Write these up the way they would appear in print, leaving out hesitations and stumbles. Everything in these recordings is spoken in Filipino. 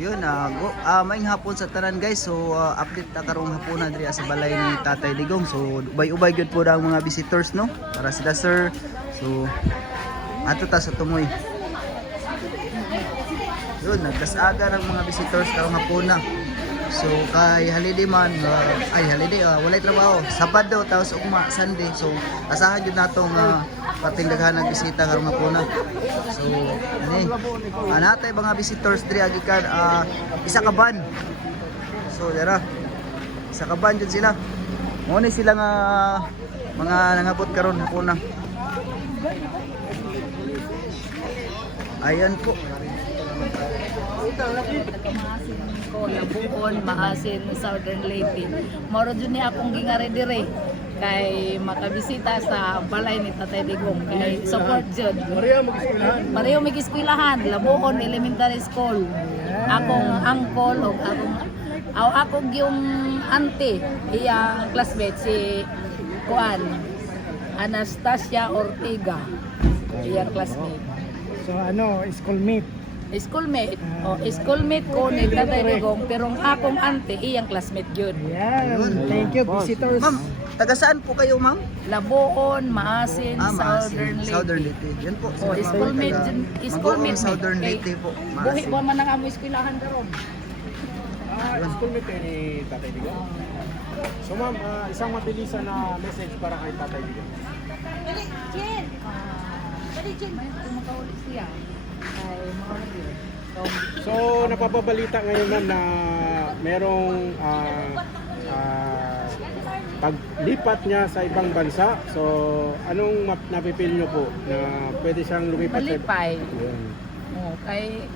Yun, maing hapon sa tanan guys. So update ta karong hapon na diri sa balay ni Tatay Digong. So ubay-ubay gyud po ang mga visitors no para sila sir. So ato ta sa tumoy. Yun, nagkasaga ng mga visitors karong hapon na. So kay holiday man, holiday walay trabaho. Sabado tapos ugma Sunday. So asahan gyud natong pating daghanang bisita karong hapon na. So natay mga visitors diri agikan isa ka ban. So dira. Isa ka ban jud sila. Mo ni sila nga mga nangabot karon hapon na. Ayan po. Maasin ko Labuon, maasin Southern Leyte. Moro jud ni akong gingari dire kay makabisita sa balay ni Tatay Digong kay support jud. Pareho mag-eskwelahan, Labuon Elementary School. Akong uncle o akong yung auntie, iyang classmate si Kuan Anastasia Ortega. Iyang classmate. So schoolmate. Schoolmate. Schoolmate ko ni Tatay Digong pero ang akong auntie iyang classmate yun. Yan. Thank you visitors. Ma'am, taga saan po kayo, ma'am? Labuon, Maasin, Southern Leyte. Yan po. Schoolmate Mag-uong Southern Leyte. Leyte po. Buhi ba man ang amo eskwelahan karon? Schoolmate ni Tatay Digong. So ma'am, isang mabilisan na message para kay Tatay Digong. Kung makaulit siya. Ay, makaulit. So napapabalita ngayon ma'am na merong paglipat niya sa ibang bansa. So anong napipil niyo po na pwede siyang lumipat? Malipay. Yun. Kay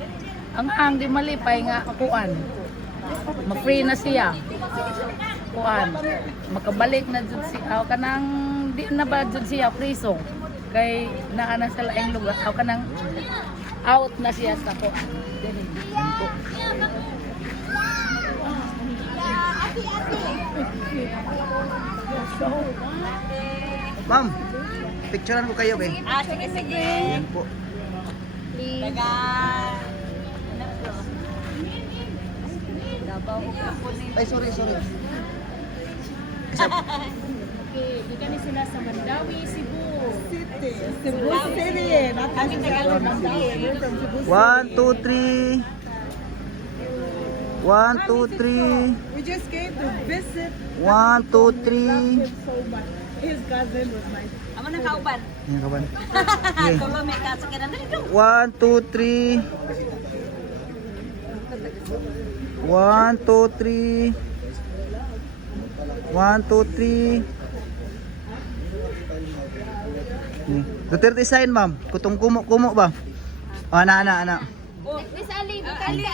ang di malipay nga kuan. Ma-free na siya. Kuan. Makabalik na jud siya. Kanang di na ba jud siya priso. Kay naana sa laing lugar. Kanang out na siya sa kuan. Ma'am, picturean ko kayo, eh. Sige, sige. Yan po. Taga. Ay, sorry. Di kami sila sa Mandawi, Cebu. Cebu City. Kami taga Mandawi. 1, 2, 3. 1, 2, 3. We just came to visit 1, 2, 3. so much. His cousin was my... Amo nang kauban. Yan kaban. Okay. Tulo may kasakiran na ito. 1, 2, 3. 1, 2, 3. 1, 2, 3. Duterte sign, ma'am. Kutong kumo ba? Ana. Miss Ali, Ali.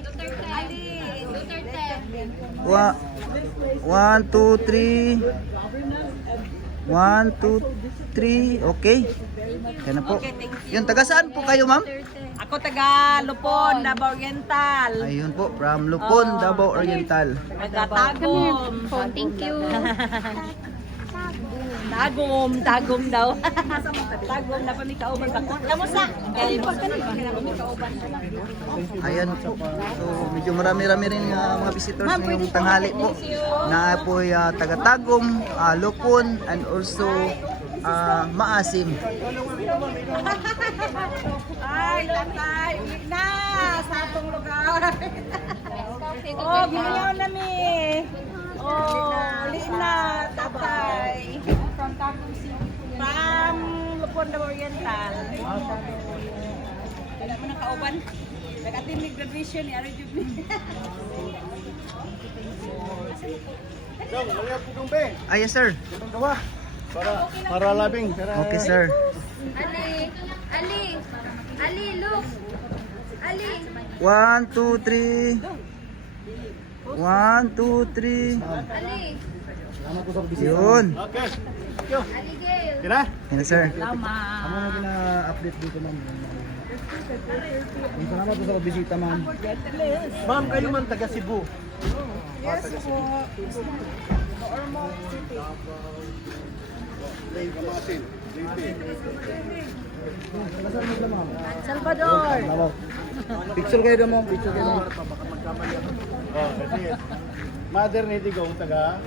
Duterte. 1, 2, 3. 1, 2, 3. Okay. Yan na po. Okay, thank you. Yung taga saan po kayo, ma'am? Ako taga Lupon, Davao Oriental. Ayun po, from Lupon, Davao Oriental. Taga-Tagum. Thank you. Tagum daw. Tagum na pamikauban ba? Kamusta? Pamikauban. Ayan po. So, medyo marami-rami rin mga visitors ngayong tanghali po. Na po taga-Tagum, Lupon, and also Maasim. Ay, tatay, ulit na sa atong lugar. Oh, ginyaw na mi. Oh, ulit na, tatay. From Tagum City. From Lupon Davao Oriental. Wala mo ng kauban. Nag-attend graduation ni Ari Jubli. Yes, sir. Para labing. Okay, sir. Ali, look. Ali. 1, 2, 3. 1, 2, 3. Ali. Yun. Okay. Ali Gail. Kira? Yan, sir. Salamat. Na-update dito, ma'am. Salamat po sa bisita, ma'am. Ma'am, kayo man taga Cebu. Yes po. Lay Kamasin. Salvador. Picture kayo mo, picture kayo mo. Oh, kasi mother ni Digong taga